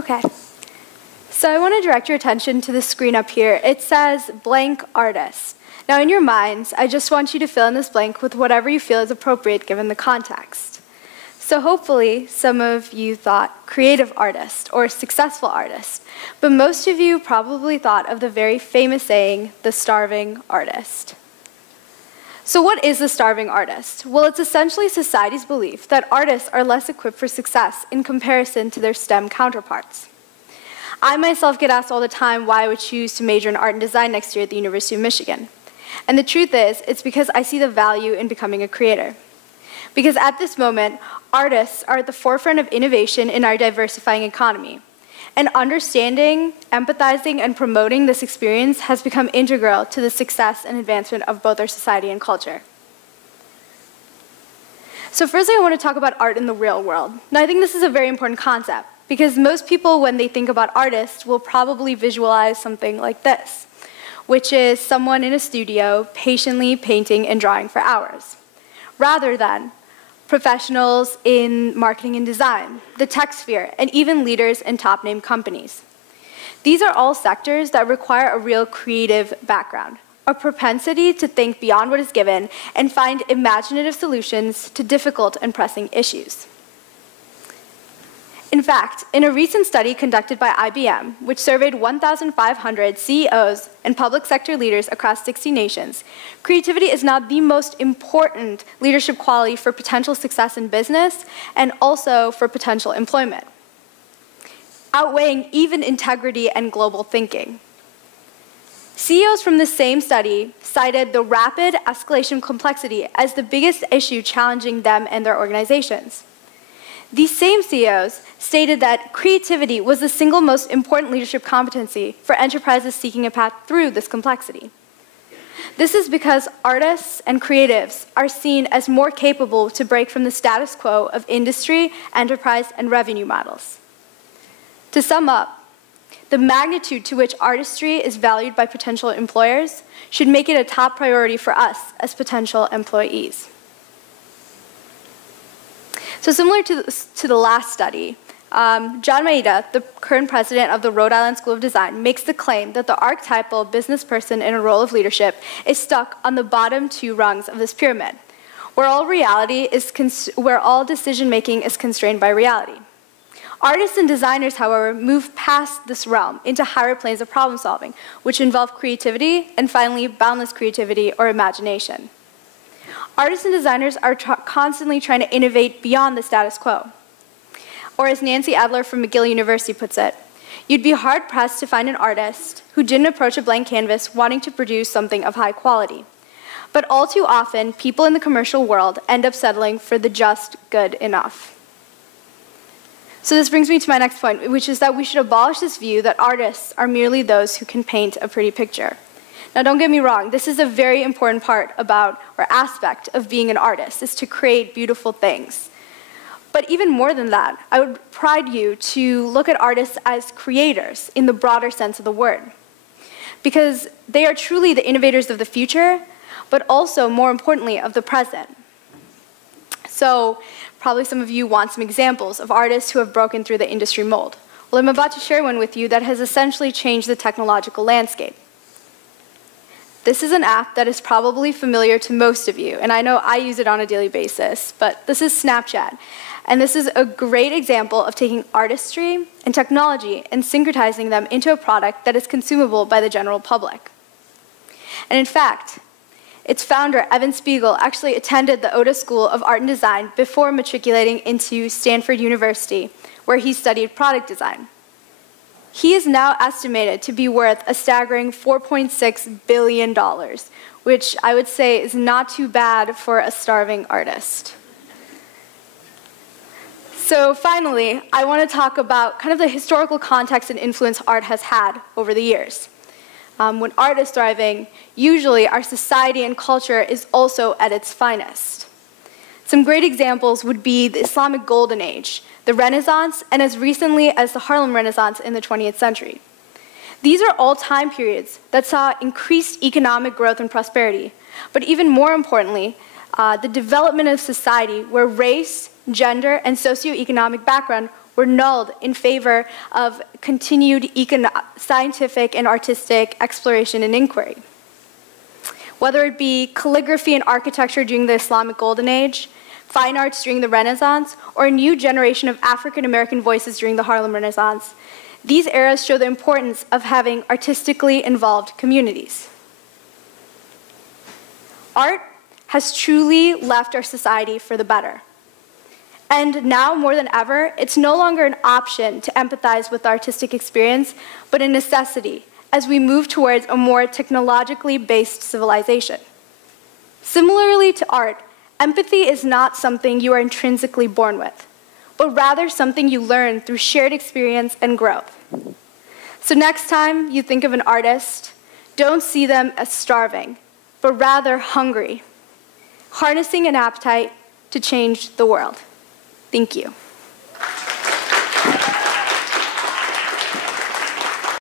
Okay. So I want to direct your attention to the screen up here. It says blank artist. Now in your minds, I just want you to fill in this blank with whatever you feel is appropriate given the context. So hopefully some of you thought creative artist or successful artist, but most of you probably thought of the very famous saying, the starving artist. So what is the starving artist? Well, it's essentially society's belief that artists are less equipped for success in comparison to their STEM counterparts. I myself get asked all the time why I would choose to major in art and design next year at the University of Michigan. And the truth is, it's because I see the value in becoming a creator. Because at this moment, artists are at the forefront of innovation in our diversifying economy. And understanding, empathizing, and promoting this experience has become integral to the success and advancement of both our society and culture. So firstly, I want to talk about art in the real world. Now, I think this is a very important concept, because most people, when they think about artists, will probably visualize something like this, which is someone in a studio patiently painting and drawing for hours, rather than professionals in marketing and design, the tech sphere, and even leaders in top-name companies. These are all sectors that require a real creative background, a propensity to think beyond what is given and find imaginative solutions to difficult and pressing issues. In fact, in a recent study conducted by IBM, which surveyed 1,500 CEOs and public sector leaders across 60 nations, creativity is now the most important leadership quality for potential success in business and also for potential employment, outweighing even integrity and global thinking. CEOs from the same study cited the rapid escalation of complexity as the biggest issue challenging them and their organizations. These same CEOs stated that creativity was the single most important leadership competency for enterprises seeking a path through this complexity. This is because artists and creatives are seen as more capable to break from the status quo of industry, enterprise, and revenue models. To sum up, the magnitude to which artistry is valued by potential employers should make it a top priority for us as potential employees. So similar to the last study, John Maeda, the current president of the Rhode Island School of Design, makes the claim that the archetypal business person in a role of leadership is stuck on the bottom two rungs of this pyramid, where all decision-making is constrained by reality. Artists and designers, however, move past this realm into higher planes of problem solving, which involve creativity and finally boundless creativity or imagination. Artists and designers are constantly trying to innovate beyond the status quo. Or as Nancy Adler from McGill University puts it, you'd be hard-pressed to find an artist who didn't approach a blank canvas wanting to produce something of high quality. But all too often, people in the commercial world end up settling for the just good enough. So this brings me to my next point, which is that we should abolish this view that artists are merely those who can paint a pretty picture. Now, don't get me wrong, this is a very important part about, or aspect of being an artist, is to create beautiful things. But even more than that, I would pride you to look at artists as creators in the broader sense of the word. Because they are truly the innovators of the future, but also, more importantly, of the present. So, probably some of you want some examples of artists who have broken through the industry mold. Well, I'm about to share one with you that has essentially changed the technological landscape. This is an app that is probably familiar to most of you, and I know I use it on a daily basis, but this is Snapchat. And this is a great example of taking artistry and technology and syncretizing them into a product that is consumable by the general public. And in fact, its founder, Evan Spiegel, actually attended the Oda School of Art and Design before matriculating into Stanford University, where he studied product design. He is now estimated to be worth a staggering $4.6 billion, which I would say is not too bad for a starving artist. So finally, I want to talk about kind of the historical context and influence art has had over the years. When art is thriving, usually our society and culture is also at its finest. Some great examples would be the Islamic Golden Age, the Renaissance, and as recently as the Harlem Renaissance in the 20th century. These are all time periods that saw increased economic growth and prosperity, but even more importantly, the development of society where race, gender, and socioeconomic background were nulled in favor of continued scientific and artistic exploration and inquiry. Whether it be calligraphy and architecture during the Islamic Golden Age, fine arts during the Renaissance, or a new generation of African American voices during the Harlem Renaissance, these eras show the importance of having artistically involved communities. Art has truly left our society for the better. And now, more than ever, it's no longer an option to empathize with the artistic experience, but a necessity as we move towards a more technologically based civilization. Similarly to art, empathy is not something you are intrinsically born with, but rather something you learn through shared experience and growth. So next time you think of an artist, don't see them as starving, but rather hungry, harnessing an appetite to change the world. Thank you.